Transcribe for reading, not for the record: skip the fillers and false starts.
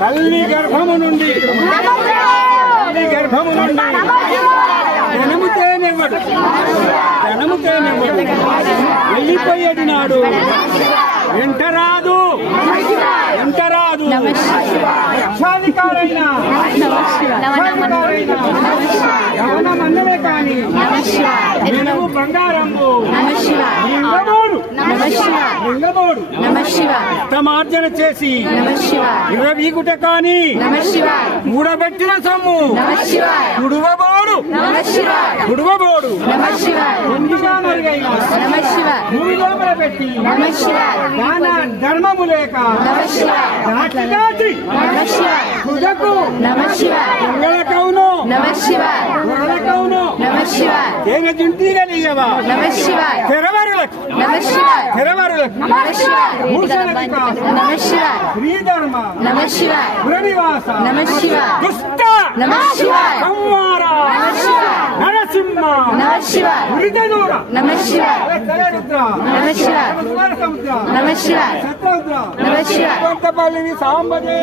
తల్లి గర్భము నుండి ధనముతేనెవడు వెళ్ళిపోయేది నాడు ఎంటరాదు లక్షాధికారైన యవనమన్నమే కాని నిలువు బంగారంబు లింగబోడు ఉత్తమార్జన చేసి విరవీగుట కాని మూడబెట్టిన సొమ్ము గుడువబోడు కొద్దిగా మరుగైన భూమిలో పెట్టి ధర్మము లేక తేనె శ్రీధర్మ పురనివాస దుష్ట సంహార నరసింహ హృదయూర కొంతపల్లిని సాంబదే